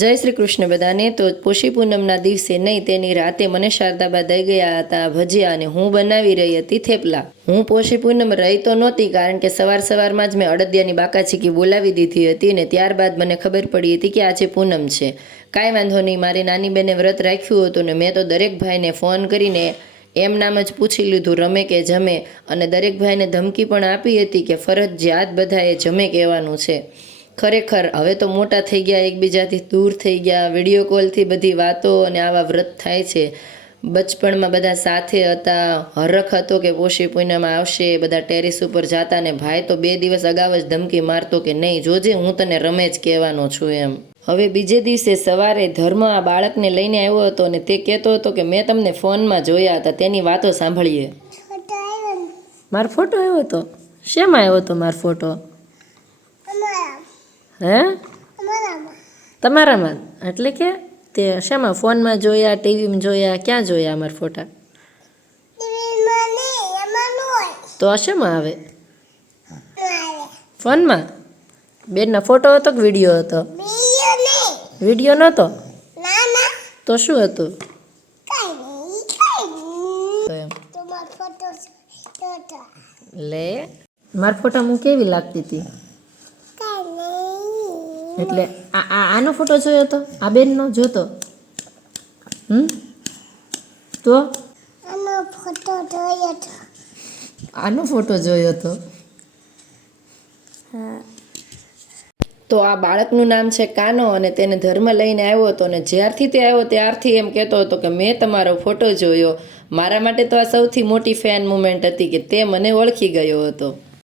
જય શ્રી કૃષ્ણ બધાને। તો પોષી પૂનમના દિવસે નહીં તેની રાતે મને શારદાબા દઈ ગયા હતા ભજીયા અને હું બનાવી રહી હતી થેપલા। હું પોષી પૂનમ રહી તો નહોતી, કારણ કે સવારમાં જ મેં અડદિયાની બાકાચીકી બોલાવી દીધી હતી ને ત્યારબાદ મને ખબર પડી હતી કે આજે પૂનમ છે। કાંઈ વાંધો નહીં, મારી નાની બેને વ્રત રાખ્યું હતું ને મેં તો દરેક ભાઈને ફોન કરીને એમ નામ જ પૂછી લીધું રમે કે જમે, અને દરેક ભાઈને ધમકી પણ આપી હતી કે ફરજિયાત બધાએ જમે કહેવાનું છે। ખરેખર હવે તો મોટા થઈ ગયા, એકબીજાથી દૂર થઈ ગયા, વિડીયો કોલથી બધી વાતો અને આવા વ્રત થાય છે। બચપણમાં બધા સાથે હતા, હરખ હતો કે પોષી પૂનમ આવશે, બધા ટેરેસ ઉપર જાતા ને ભાઈ તો 2 દિવસ અગાઉ જ ધમકી મારતો કે નહીં જોજે હું તને રમે જ કહેવાનો છું એમ। હવે બીજે દિવસે સવારે ધર્મ આ બાળકને લઈને આવ્યો હતો ને તે કહેતો હતો કે મેં તમને ફોનમાં જોયા હતા, તેની વાતો સાંભળીએ। મારો ફોટો આવ્યો હતો? શેમાં આવ્યો હતો મારો ફોટો? હે? તમારામાં? એટલે કે તે શેમાં? ફોનમાં જોયા, ટીવીમાં જોયા, ક્યાં જોયા અમારા ફોટા? તો શેમાં આવે? ફોનમાં? બેનનો ફોટો હતો કે વિડીયો હતો? વિડીયો નહોતો? તો શું હતું? લે મારા ફોટામાં કેવી લાગતી હતી? એટલે આનો ફોટો જોયો હતો? આ બેનનો જોતો? તો આનો ફોટો જોયો હતો? તો આ બાળકનું નામ છે કાનો અને તેને ધર્મ લઈને આવ્યો હતો, અને જ્યારથી તે આવ્યો ત્યારથી એમ કહેતો હતો કે મેં તમારો ફોટો જોયો। મારા માટે તો આ સૌથી મોટી ફેન મુમેન્ટ હતી કે તે મને ઓળખી ગયો હતો।